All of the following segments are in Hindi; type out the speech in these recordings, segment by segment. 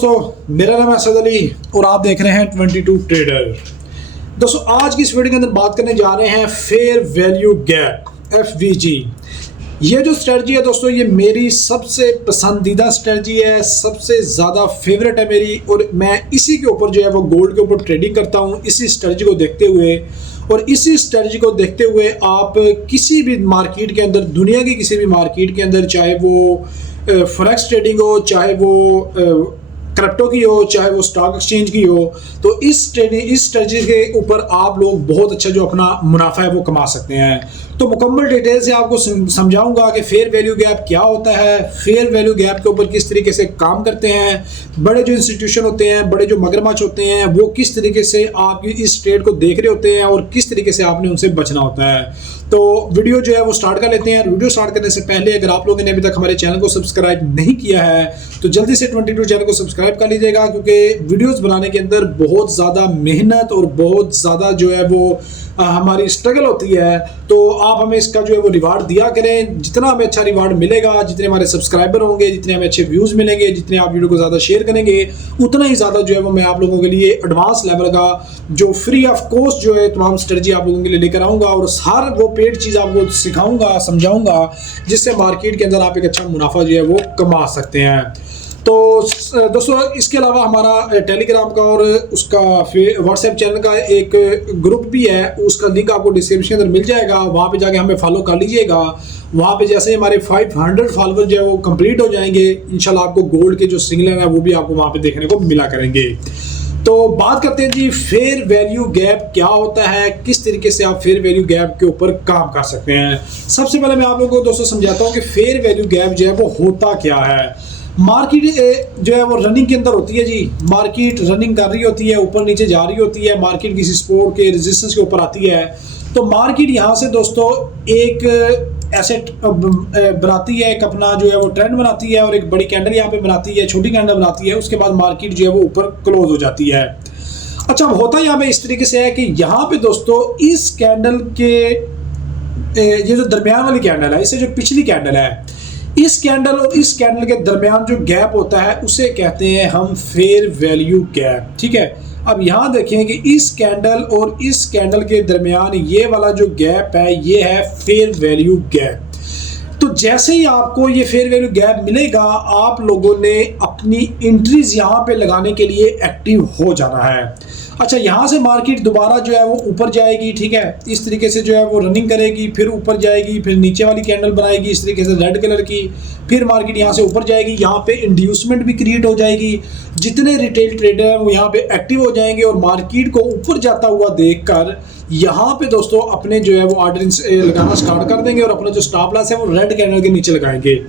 दोस्तों, मेरा नाम है असद अली और आप देख रहे हैं 22 ट्रेडर। दोस्तों, आज की इस वीडियो के अंदर बात करने जा रहे हैं फेयर वैल्यू गैप FVG। ये जो स्ट्रेटजी है दोस्तों, ये मेरी सबसे पसंदीदा स्ट्रेटजी है, सबसे ज़्यादा फेवरेट है मेरी, और मैं इसी के ऊपर जो है वो गोल्ड के ऊपर ट्रेडिंग करता हूँ इसी स्ट्रेटजी को देखते हुए। और इसी स्ट्रेटजी को देखते हुए आप किसी भी मार्केट के अंदर, दुनिया की किसी भी मार्केट के अंदर, चाहे वो फॉरेक्स ट्रेडिंग हो, चाहे वो क्रिप्टो की हो, चाहे वो स्टॉक एक्सचेंज की हो, तो इस स्ट्रेटजी के ऊपर आप लोग बहुत अच्छा जो अपना मुनाफा है वो कमा सकते हैं। तो मुकम्मल डिटेल से आपको समझाऊंगा कि फेयर वैल्यू गैप क्या होता है, फेयर वैल्यू गैप के ऊपर किस तरीके से काम करते हैं, बड़े जो इंस्टीट्यूशन होते हैं, बड़े जो मगरमच्छ होते हैं, वो किस तरीके से आपकी इस ट्रेड को देख रहे होते हैं और किस तरीके से आपने उनसे बचना होता है। तो वीडियो जो है वो स्टार्ट कर लेते हैं। वीडियो स्टार्ट करने से पहले अगर आप लोगों ने अभी तक हमारे चैनल को सब्सक्राइब नहीं किया है तो जल्दी से 22 चैनल को सब्सक्राइब कर लीजिएगा, क्योंकि वीडियोस बनाने के अंदर बहुत ज़्यादा मेहनत और बहुत ज़्यादा जो है वो हमारी स्ट्रगल होती है। तो आप हमें इसका जो है वो रिवार्ड दिया करें। जितना हमें अच्छा रिवार्ड मिलेगा, जितने हमारे सब्सक्राइबर होंगे, जितने हमें अच्छे व्यूज़ मिलेंगे, जितने आप वीडियो को ज़्यादा शेयर करेंगे, उतना ही ज़्यादा जो है वो मैं आप लोगों के लिए एडवांस लेवल का जो फ्री ऑफ कॉस्ट जो है तमाम स्ट्रेटजी आप लोगों के लिए लेकर आऊँगा, और हर वो पेड चीज़ आपको सिखाऊंगा, समझाऊंगा, जिससे मार्केट के अंदर आप एक अच्छा मुनाफा जो है वो कमा सकते हैं। तो दोस्तों, इसके अलावा हमारा टेलीग्राम का और उसका व्हाट्सएप चैनल का एक ग्रुप भी है, उसका लिंक आपको डिस्क्रिप्शन के अंदर मिल जाएगा। वहाँ पे जाके हमें फॉलो कर लीजिएगा। वहाँ पे जैसे हमारे 500 फॉलोवर जो है वो कंप्लीट हो जाएंगे, इंशाल्लाह आपको गोल्ड के जो सिग्नल है वो भी आपको वहाँ पे देखने को मिला करेंगे। तो बात करते हैं जी, फेयर वैल्यू गैप क्या होता है, किस तरीके से आप फेयर वैल्यू गैप के ऊपर काम कर सकते हैं। सबसे पहले मैं आप लोगों को दोस्तों समझाता हूँ कि फेयर वैल्यू गैप जो है वो होता क्या है। मार्केट जो है वो रनिंग के अंदर होती है जी। मार्केट रनिंग कर रही होती है, ऊपर नीचे जा रही होती है, मार्केट किसी सपोर्ट के रेजिस्टेंस के ऊपर आती है। तो मार्केट यहाँ से दोस्तों एक एसेट बनाती है, एक अपना जो है वो ट्रेंड बनाती है, और एक बड़ी कैंडल यहाँ पे बनाती है, छोटी कैंडल बनाती है। उसके बाद मार्केट जो है वो ऊपर क्लोज हो जाती है। अच्छा, होता यहाँ पे इस तरीके से है कि यहाँ पे दोस्तों इस कैंडल के ये जो दरमियान वाली कैंडल है, इससे जो पिछली कैंडल है, इस कैंडल और इस कैंडल के दरमियान जो गैप होता है उसे कहते हैं हम फेयर वैल्यू गैप। ठीक है, अब यहाँ देखें कि इस कैंडल और इस कैंडल के दरमियान ये वाला जो गैप है ये है फेयर वैल्यू गैप। तो जैसे ही आपको ये फेयर वैल्यू गैप मिलेगा, आप लोगों ने अपनी एंट्रीज यहाँ पे लगाने के लिए एक्टिव हो जाना है। अच्छा, यहाँ से मार्केट दोबारा जो है वो ऊपर जाएगी। ठीक है, इस तरीके से जो है वो रनिंग करेगी, फिर ऊपर जाएगी, फिर नीचे वाली कैंडल बनाएगी इस तरीके से रेड कलर की, फिर मार्केट यहाँ से ऊपर जाएगी। यहाँ पे इंड्यूसमेंट भी क्रिएट हो जाएगी, जितने रिटेल ट्रेडर हैं वो यहाँ पे एक्टिव हो जाएंगे, और मार्केट को ऊपर जाता हुआ देखकर यहाँ पे दोस्तों अपने जो है वो ऑर्डर लगाना स्टार्ट कर देंगे, और अपना जो स्टॉप लॉस है वो रेड कैंडल के नीचे लगाएंगे।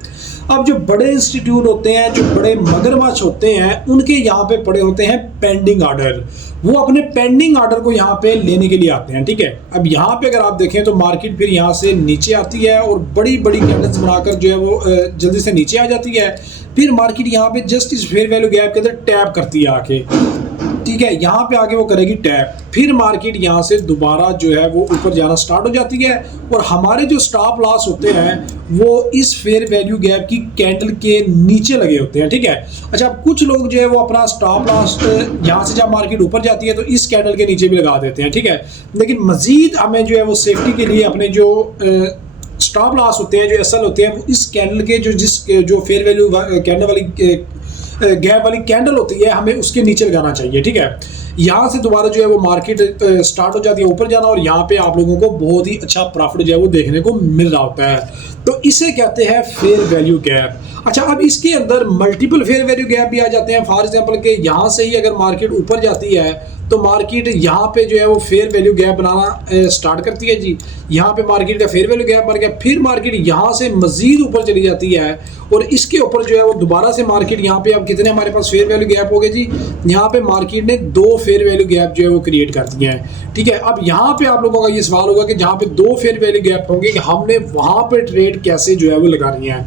अब जो बड़े इंस्टीट्यूट होते हैं, जो बड़े मगरमच्छ होते हैं, उनके यहाँ पे पड़े होते हैं पेंडिंग ऑर्डर। वो अपने पेंडिंग ऑर्डर को यहाँ पे लेने के लिए आते हैं। ठीक है, अब यहाँ पे अगर आप देखें तो मार्केट फिर यहाँ से नीचे आती है और बड़ी बड़ी कैंडल्स बनाकर जो है वो जल्दी से नीचे आ जाती है। फिर मार्केट यहाँ पे जस्ट इस फेयर वैल्यू गैप के अंदर टैप करती है आके। ठीक है, यहाँ पे आगे वो करेगी टैप, फिर मार्केट यहाँ से दोबारा जो है वो ऊपर जाना स्टार्ट हो जाती है, और हमारे जो स्टॉप लॉस होते हैं वो इस फेयर वैल्यू गैप की कैंडल के नीचे लगे होते हैं। ठीक है, अच्छा, अब कुछ लोग जो है वो अपना स्टॉप लॉस यहाँ से जब मार्केट ऊपर जाती है तो इस कैंडल के नीचे भी लगा देते हैं। ठीक है, लेकिन मजीद हमें जो है वो सेफ्टी के लिए अपने जो स्टॉप लॉस होते हैं, जो एसएल होते हैं, वो इस कैंडल के जो फेयर वैल्यू कैंडल वाली गैप वाली कैंडल होती है, हमें उसके नीचे लगाना चाहिए। ठीक है, यहाँ से दोबारा जो है वो मार्केट स्टार्ट हो जाती है ऊपर जाना, और यहाँ पे आप लोगों को बहुत ही अच्छा प्रॉफिट जो है वो देखने को मिल रहा होता है। तो इसे कहते हैं फेयर वैल्यू गैप। अच्छा, अब इसके अंदर मल्टीपल फेयर वैल्यू गैप भी आ जाते हैं। फॉर एग्जांपल के यहाँ से ही अगर मार्केट ऊपर जाती है तो मार्केट यहाँ पे जो है वो फेयर वैल्यू गैप बनाना स्टार्ट करती है जी। यहाँ पे मार्केट का फेयर वैल्यू गैप बन गया, फिर मार्केट यहाँ से मजीद ऊपर चली जाती है, और इसके ऊपर जो है वो दोबारा से मार्केट यहाँ पे अब कितने हमारे पास फेयर वैल्यू गैप हो गए जी। यहाँ पे मार्केट ने 2 फेयर वैल्यू गैप जो है वो क्रिएट कर दिए हैं। ठीक है, अब यहाँ पे आप लोगों का ये सवाल होगा कि जहाँ पे 2 फेयर वैल्यू गैप होंगे कि हमने वहाँ पे ट्रेड कैसे जो है वो लगानी है।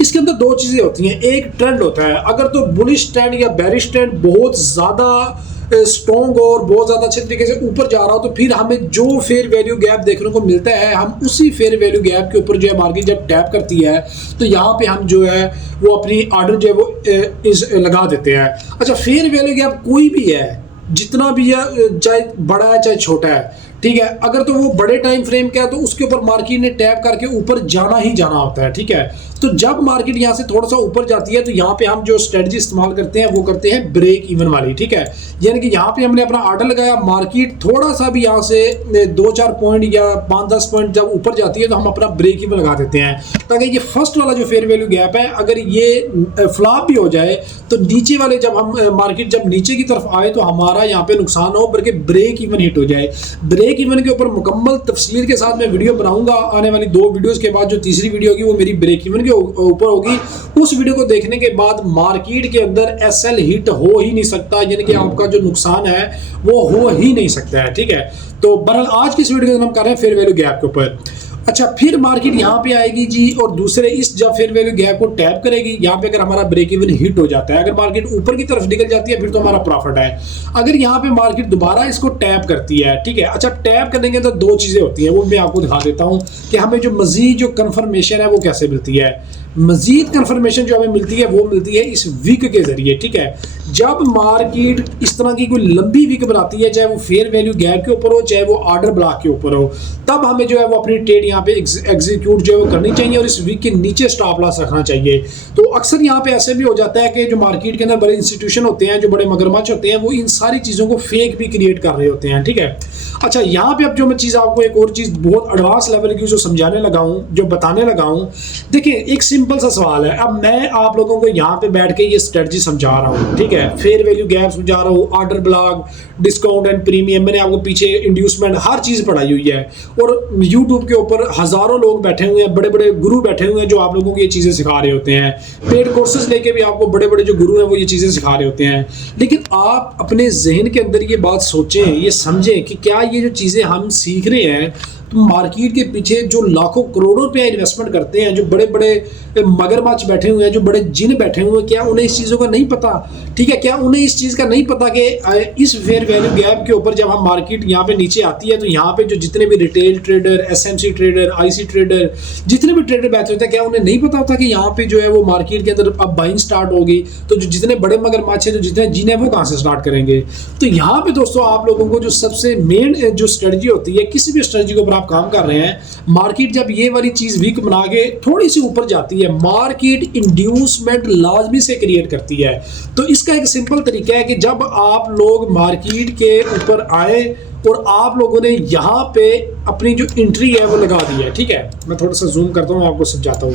इसके अंदर 2 चीज़ें होती हैं। एक ट्रेंड होता है, अगर तो बुलिश ट्रेंड या बेरिश ट्रेंड बहुत ज़्यादा स्ट्रॉन्ग और बहुत ज़्यादा अच्छे तरीके से ऊपर जा रहा हो, तो फिर हमें जो फेयर वैल्यू गैप देखने को मिलता है, हम उसी फेयर वैल्यू गैप के ऊपर जो है मार्केट जब टैप करती है तो यहाँ पे हम जो है वो अपनी ऑर्डर जो है वो लगा देते हैं। अच्छा, फेयर वैल्यू गैप कोई भी है, जितना भी है, चाहे बड़ा है चाहे छोटा है, ठीक है, अगर तो वो बड़े टाइम फ्रेम का है तो उसके ऊपर मार्केट ने टैप करके ऊपर जाना ही जाना होता है, ठीक है। तो जब मार्केट यहाँ से थोड़ा सा ऊपर जाती है तो यहाँ पे हम जो स्ट्रेटजी इस्तेमाल करते हैं वो करते हैं ब्रेक इवन वाली, ठीक है। यानी कि यहाँ पे हमने अपना ऑर्डर लगाया, मार्केट थोड़ा सा भी यहाँ से 2-4 पॉइंट या 5-10 पॉइंट जब ऊपर जाती है तो हम अपना ब्रेक इवन लगा देते हैं, ताकि ये फर्स्ट वाला जो फेयर वैल्यू गैप है अगर ये फ्लॉप भी हो जाए तो नीचे वाले जब हम मार्केट जब नीचे की तरफ आए तो हमारा यहाँ पे नुकसान हो, बल्कि ब्रेक इवन हिट हो जाए। ब्रेक इवन के ऊपर मुकम्मल तफसील के साथ मैं वीडियो बनाऊंगा आने वाली 2 वीडियोस के बाद। जो तीसरी वीडियो होगी वो मेरी ब्रेक इवन के ऊपर होगी। उस वीडियो को देखने के बाद मार्केट के अंदर एसएल हिट हो ही नहीं सकता, यानी कि आपका जो नुकसान है वो हो ही नहीं सकता है, ठीक है। तो बहरहाल आज की इस वीडियो के अंदर हम कर रहे हैं फेयर वैल्यू गैप के ऊपर। अच्छा, फिर मार्केट यहाँ पे आएगी जी और दूसरे इस जब फेयर वैल्यू गैप को टैप करेगी, यहाँ पे अगर हमारा ब्रेक इवन हिट हो जाता है, अगर मार्केट ऊपर की तरफ निकल जाती है फिर तो हमारा प्रॉफिट है। अगर यहाँ पे मार्केट दोबारा इसको टैप करती है, ठीक है। अच्छा, टैप करने के अंदर 2 चीजें होती हैं, वो मैं आपको दिखा देता हूँ कि हमें जो मजीद जो कंफर्मेशन है वो कैसे मिलती है। मजीद कंफर्मेशन जो हमें मिलती है वो मिलती है इस वीक के जरिए, ठीक है। जब मार्केट इस तरह की कोई लंबी वीक बनाती है, चाहे वो फेयर वैल्यू गैप के ऊपर हो चाहे वो ऑर्डर ब्लॉक के ऊपर हो, तब हमें जो है वो अपनी ट्रेड यहाँ पे एग्जीक्यूट जो है वो करनी चाहिए और इस वीक के नीचे स्टॉप लॉस रखना चाहिए। तो अक्सर यहाँ पे ऐसे भी हो जाता है कि जो मार्केट के अंदर बड़े इंस्टीट्यूशन होते हैं, जो बड़े मगरमच्छ होते हैं, वो इन सारी चीज़ों को फेक भी क्रिएट कर रहे होते हैं, ठीक है। अच्छा, यहाँ पे अब जो मैं चीज़ आपको एक और चीज़ बहुत एडवांस लेवल की जो समझाने लगा हूँ, जो बताने लगा हूँ, देखिए एक सिंपल सा सवाल है। अब मैं आप लोगों को यहाँ पे बैठ के ये स्ट्रेटजी समझा रहा हूँ, ठीक है, फेयर वैल्यू गैप समझा रहा हूँ, order block, discount and premium, मैंने आपको पीछे इंड्यूसमेंट हर चीज़ पढ़ाई हुई है। और यूट्यूब के ऊपर हज़ारों लोग बैठे हुए हैं, बड़े बड़े गुरु बैठे हुए हैं जो आप लोगों को ये चीज़ें सिखा रहे होते हैं। पेड कोर्सेज लेके भी आपको बड़े बड़े जो गुरु हैं वो ये चीज़ें सिखा रहे होते हैं। लेकिन आप अपने जहन के अंदर ये बात सोचें, ये समझें कि क्या ये जो चीज़ें हम सीख रहे हैं, तो मार्केट के पीछे जो लाखों करोड़ों रुपया इन्वेस्टमेंट करते हैं, जो बड़े बड़े मगरमच्छ बैठे हुए हैं, जो बड़े जिन बैठे हुए हैं, क्या उन्हें इस चीज़ों का नहीं पता, ठीक है। क्या उन्हें इस चीज़ का नहीं पता कि इस फेयर वैल्यू गैप के ऊपर जब हम मार्केट यहाँ पे नीचे आती है तो यहाँ पे जो जितने भी retail trader, SMC trader, IC trader, जितने भी ट्रेडर बैठे होते हैं, क्या उन्हें नहीं पता होता कि यहाँ पे जो है वो मार्केट के अंदर अब बाइंग स्टार्ट होगी, तो जो जितने बड़े मगरमच्छ है, जो जितने जिन है, वो कहाँ से स्टार्ट करेंगे। तो यहाँ पे दोस्तों आप लोगों को जो सबसे मेन जो स्ट्रेटजी होती है, किसी भी स्ट्रेटजी के ऊपर आप काम कर रहे हैं, मार्केट जब ये वाली चीज वीक बना के थोड़ी सी ऊपर जाती है, मार्केट इंड्यूसमेंट लाजमी से क्रिएट करती है। तो इसका एक सिंपल तरीका है कि जब आप लोग मार्केट के ऊपर आए और आप लोगों ने यहाँ पे अपनी जो एंट्री है वो लगा दी है, ठीक है। मैं थोड़ा सा जूम करता हूँ, आपको समझाता हूँ।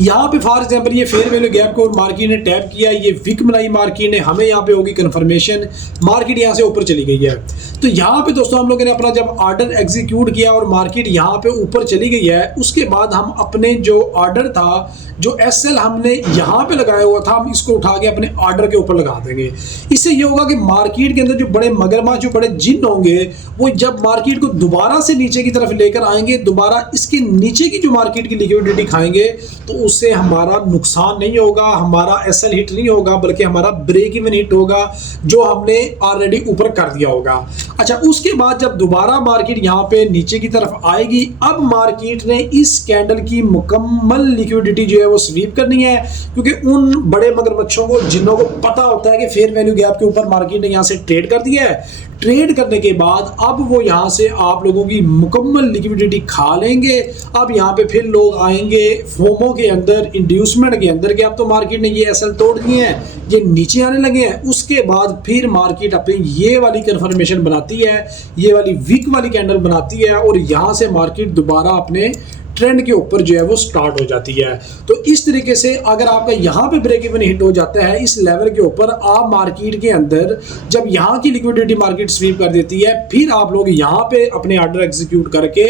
यहाँ पे फॉर एग्जांपल ये फेयर वैल्यू गैप को मार्केट ने टैप किया, ये विक बनाई मार्केट ने, हमें यहाँ पे होगी कंफर्मेशन, मार्केट यहाँ से ऊपर चली गई है। तो यहाँ पे दोस्तों हम लोगों ने अपना जब ऑर्डर एग्जीक्यूट किया और मार्केट यहाँ पे ऊपर चली गई है, उसके बाद हम अपने जो ऑर्डर था, जो एसएल हमने यहाँ पे लगाया हुआ था, हम इसको उठा के अपने ऑर्डर के ऊपर लगा देंगे। इससे ये होगा कि मार्केट के अंदर जो बड़े मगरमच्छ, जो बड़े जिन होंगे, वो जब मार्केट को दोबारा से नीचे की तरफ लेकर आएंगे, दोबारा इसके नीचे की जो मार्केट की लिक्विडिटी खाएंगे, तो उससे हमारा नुकसान नहीं होगा, हमारा एसएल हिट नहीं होगा, बल्कि हमारा ब्रेक इवन हिट होगा जो हमने ऑलरेडी ऊपर कर दिया होगा। अच्छा, उसके बाद जब दोबारा मार्केट यहाँ पे नीचे की तरफ आएगी, अब मार्केट ने इस कैंडल की मुकम्मल लिक्विडिटी जो है वो स्वीप करनी है, क्योंकि उन बड़े मगरमच्छों को, जिन्हों को पता होता है कि फेयर वैल्यू गैप के ऊपर मार्केट ने यहाँ से ट्रेड कर दिया है। ट्रेड करने के बाद अब वो यहाँ से आप लोगों की मुकम्मल लिक्विडिटी खा लेंगे। अब यहाँ पे फिर लोग आएंगे फोमो के अंदर, इंड्यूसमेंट के अंदर, कि अब तो मार्केट ने ये एसएल तोड़ दिए हैं, ये नीचे आने लगे हैं। उसके बाद फिर मार्केट अपनी ये वाली कंफर्मेशन बनाती है, ये वाली वीक वाली कैंडल बनाती है और यहाँ से मार्केट दोबारा अपने ट्रेंड के ऊपर जो है वो स्टार्ट हो जाती है। तो इस तरीके से अगर आपका यहाँ पे ब्रेक इवन हिट हो जाता है इस लेवल के ऊपर, आप मार्केट के अंदर जब यहाँ की लिक्विडिटी मार्केट स्वीप कर देती है, फिर आप लोग यहाँ पे अपने ऑर्डर एग्जीक्यूट करके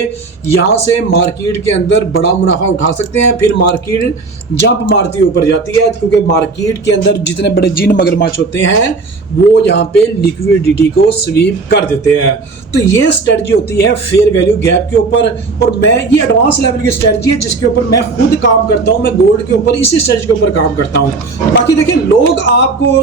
यहाँ से मार्केट के अंदर बड़ा मुनाफा उठा सकते हैं। फिर मार्केट जंप मारती ऊपर जाती है, क्योंकि मार्केट के अंदर जितने बड़े जिन मगरमच्छ होते हैं वो यहाँ पे लिक्विडिटी को स्वीप कर देते हैं। तो ये स्ट्रेटजी होती है फेयर वैल्यू गैप के ऊपर। और मैं ये एडवांस लेवल लेवल की स्ट्रेटजी है जिसके ऊपर मैं खुद काम करता हूँ, मैं गोल्ड के ऊपर इसी स्ट्रेटजी के ऊपर काम करता हूँ। बाकी देखिए लोग आपको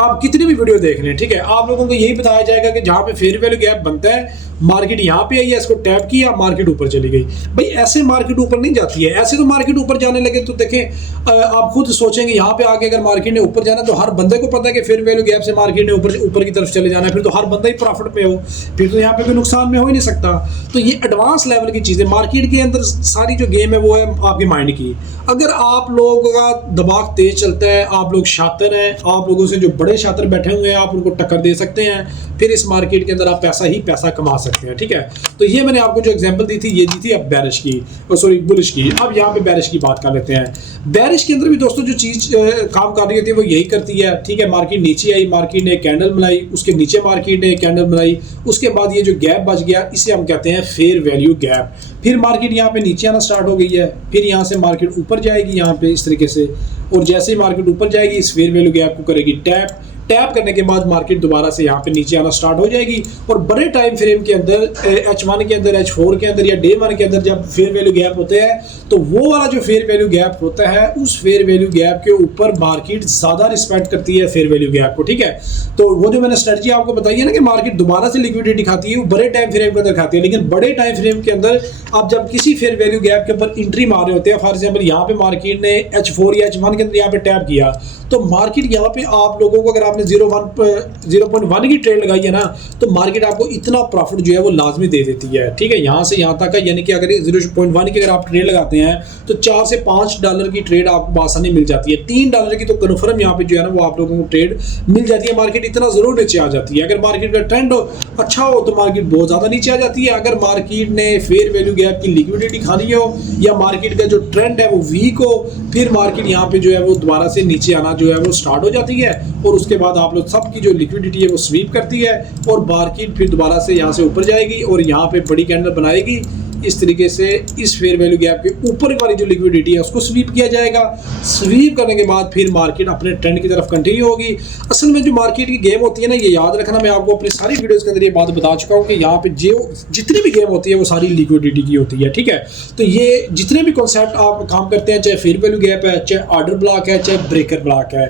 आप कितनी भी वीडियो देख रहे हैं, ठीक है, आप लोगों को यही बताया जाएगा कि जहाँ पे फेयर वैल्यू गैप बनता है मार्केट यहाँ पे आई है, इसको टैप किया, मार्केट ऊपर चली गई। भाई ऐसे मार्केट ऊपर नहीं जाती है, ऐसे तो मार्केट ऊपर जाने लगे तो देखें आप खुद सोचेंगे यहाँ पे आके अगर मार्केट ने ऊपर जाना तो हर बंदे को पता है कि फेयर वैल्यू गैप से मार्केट ने ऊपर की तरफ चले जाना है, फिर तो हर बंदा ही प्रॉफिट में हो, फिर तो यहाँ पे कोई नुकसान में हो ही नहीं सकता। तो ये एडवांस लेवल की चीज़ें मार्केट के अंदर सारी जो गेम है वो है आपके माइंड की। अगर आप लोगों का दिमाग तेज चलता है, आप लोग शातिर हैं, आप लोगों से जो बड़े शातिर बैठे हुए हैं आप उनको टक्कर दे सकते हैं, फिर इस मार्केट के अंदर आप पैसा ही पैसा कमा सकते हैं, ठीक है। तो ये मैंने आपको जो एग्जांपल दी थी ये दी थी अब बेरिश की, सॉरी बुलिश की। अब यहाँ पे बेरिश की बात कर लेते हैं। बेरिश के अंदर भी दोस्तों जो चीज़ काम कर रही होती है वो यही करती है, ठीक है। मार्केट नीचे आई, मार्केट ने कैंडल बनाई, उसके नीचे मार्केट ने कैंडल बनाई, उसके बाद ये जो गैप बच गया इसे हम कहते हैं फेयर वैल्यू गैप। फिर मार्केट यहाँ पे नीचे आना स्टार्ट हो गई है, फिर यहाँ से मार्केट ऊपर जाएगी यहाँ पे इस तरीके से, और जैसे ही मार्केट ऊपर जाएगी इस फेयर वैल्यू गैप को करेगी टैप। टैप करने के बाद मार्केट दोबारा से यहाँ पे नीचे आना स्टार्ट हो जाएगी। और बड़े टाइम फ्रेम के अंदर H1 के अंदर, H4 के अंदर या डे 1 के अंदर जब फेयर वैल्यू गैप होते हैं तो वो वाला जो फेयर वैल्यू गैप होता है उस फेयर वैल्यू गैप के ऊपर मार्केट ज़्यादा रिस्पेक्ट करती है फेयर वैल्यू गैप को, ठीक है। तो वो जो मैंने स्ट्रेटजी आपको बताई है ना कि मार्केट दोबारा से लिक्विडिटी खाती है, वो बड़े टाइम फ्रेम के अंदर खाती है। लेकिन बड़े टाइम फ्रेम के अंदर आप जब किसी फेयर वैल्यू गैप के ऊपर एंट्री मार रहे होते हैं, फॉर एग्जाम्पल यहाँ पे मार्केट ने H4 या H1 के अंदर यहाँ पे टैप किया तो मार्केट यहाँ पे आप लोगों को अगर आपने 0.1 की ट्रेड लगाई है ना तो मार्केट आपको इतना प्रॉफिट जो है वो लाजमी दे देती है, ठीक है, यहाँ से यहाँ तक का। यानी कि अगर 0.1 की अगर आप ट्रेड लगाते हैं तो $4 से $5 की ट्रेड आपको आसानी मिल जाती है। $3 की तो कन्फर्म यहाँ पे जो है ना वो आप लोगों को ट्रेड मिल जाती है। मार्केट इतना जरूर नीचे आ जाती है। अगर मार्केट का ट्रेंड अच्छा हो तो मार्केट बहुत ज़्यादा नीचे आ जाती है। अगर मार्केट ने फेयर वैल्यू गैप की लिक्विडिटी खानी हो या मार्केट का जो ट्रेंड है वो वीक हो, फिर मार्केट यहाँ पे जो है वो दोबारा से नीचे आना जो है वो स्टार्ट हो जाती है। और उसके बाद आप लोग सबकी जो लिक्विडिटी है वो स्वीप करती है और मार्केट फिर दोबारा से यहाँ से ऊपर जाएगी और यहाँ पे बड़ी कैंडल बनाएगी। इस तरीके से इस फेयर वैल्यू गैप के ऊपर वाली जो लिक्विडिटी है उसको स्वीप किया जाएगा। स्वीप करने के बाद फिर मार्केट अपने ट्रेंड की तरफ कंटिन्यू होगी। असल में जो मार्केट की गेम होती है ना, ये याद रखना, मैं आपको अपनी सारी वीडियोस के अंदर ये बात बता चुका हूँ कि यहाँ पे जो जितनी भी गेम होती है वो सारी लिक्विडिटी की होती है, ठीक है। तो ये जितने भी कॉन्सेप्ट आप काम करते हैं, चाहे फेयर वैल्यू गैप है, चाहे ऑर्डर ब्लॉक है, चाहे ब्रेकर ब्लॉक है,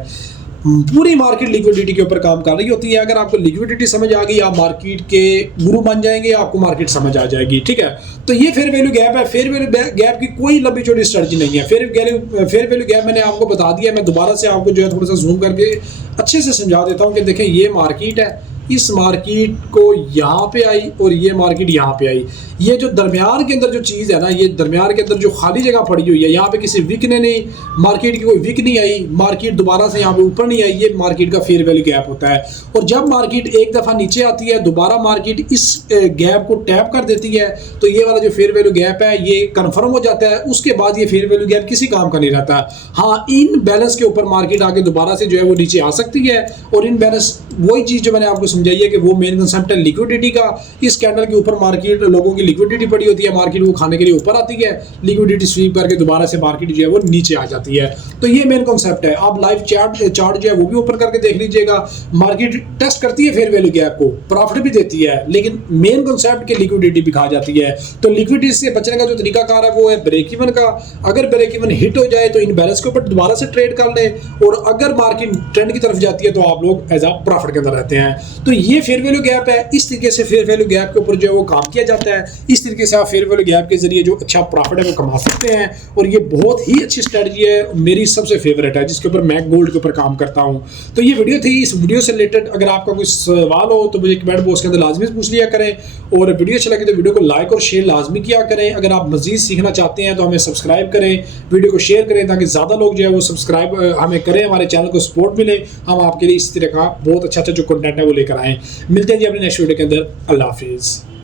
पूरी मार्केट लिक्विडिटी के ऊपर काम कर रही होती है। अगर आपको लिक्विडिटी समझ आ गई आप मार्केट के गुरु बन जाएंगे, आपको मार्केट समझ आ जाएगी, ठीक है। तो ये फेयर वैल्यू गैप है। फेयर वैल्यू गैप की कोई लंबी चौड़ी स्ट्रेटजी नहीं है। फेयर वैल्यू गैप मैंने आपको बता दिया। मैं दोबारा से आपको जो है थोड़ा सा जूम करके अच्छे से समझा देता हूँ कि देखें ये मार्केट है, इस मार्केट को यहाँ पे आई और ये मार्केट यहाँ पे आई। ये जो दरमियान के अंदर जो चीज़ है ना, ये दरमियान के अंदर जो खाली जगह पड़ी हुई है, यहाँ पे किसी विक ने नहीं, मार्केट की कोई विक नहीं आई, मार्केट दोबारा से यहाँ पे ऊपर नहीं आई, ये मार्केट का फेयर वैल्यू गैप होता है। और जब मार्केट एक दफ़ा नीचे आती है दोबारा मार्केट इस गैप को टैप कर देती है तो ये वाला जो फेयर वैल्यू गैप है ये कन्फर्म हो जाता है। उसके बाद ये फेयर वैल्यू गैप किसी काम का नहीं रहता। हाँ, इन बैलेंस के ऊपर मार्केट आगे दोबारा से जो है वो नीचे आ सकती है। और इन बैलेंस वही चीज़ जो मैंने आपको समझाई है कि वो मेन कंसेप्ट है लिक्विडिटी का। इस कैंडल के ऊपर मार्केट लोगों की लिक्विडिटी पड़ी होती है, मार्केट वो खाने के लिए ऊपर आती है, लिक्विडिटी स्वीप करके दोबारा से मार्केट जो है वो नीचे आ जाती है। तो ये मेन कंसेप्ट है। आप लाइव चार्ट जो है वो भी ऊपर करके देख लीजिएगा। मार्केट टेस्ट करती है फेयर वैल्यू गैप को, प्रॉफिट भी देती है, लेकिन मेन कंसेप्ट की लिक्विडिटी भी खा जाती है। तो लिक्विडिटी से बचने का जो तरीकाकार है वो है ब्रेक इवन का। अगर ब्रेक इवन हिट हो जाए तो इन बैलेंस के ऊपर दोबारा से ट्रेड कर ले, और अगर मार्केट ट्रेंड की तरफ जाती है तो आप लोग एज आ प्रॉफिट के अंदर रहते हैं। तो ये फेयर वैल्यू गैप है। इस तरीके से फेयर वैल्यू गैप के ऊपर जो है वो काम किया जाता है। इस तरीके से आप फेयर वैल्यू गैप के जरिए जो अच्छा प्रॉफिट है वो कमा सकते हैं। और ये बहुत ही अच्छी स्ट्रेटजी है, मेरी सबसे फेवरेट है, जिसके ऊपर मैं गोल्ड के ऊपर काम करता हूँ। तो ये वीडियो थी। इस वीडियो से रिलेटेड अगर आपका कोई सवाल हो तो मुझे कमेंट बॉक्स के अंदर लाजमी पूछ लिया करें। और वीडियो अच्छा लगे तो वीडियो को लाइक और शेयर लाजमी किया करें। अगर आप मजीद सीखना चाहते हैं तो हमें सब्सक्राइब करें, वीडियो को शेयर करें ताकि ज़्यादा लोग जो है वो सब्सक्राइब हमें करें, हमारे चैनल को सपोर्ट मिले, हम आपके लिए इस तरह का बहुत अच्छा जो कंटेंट है वो लेकर आएँ। मिलते हैं जी अपने नेक्स्ट वीडियो के अंदर। अल्लाह हाफिज़।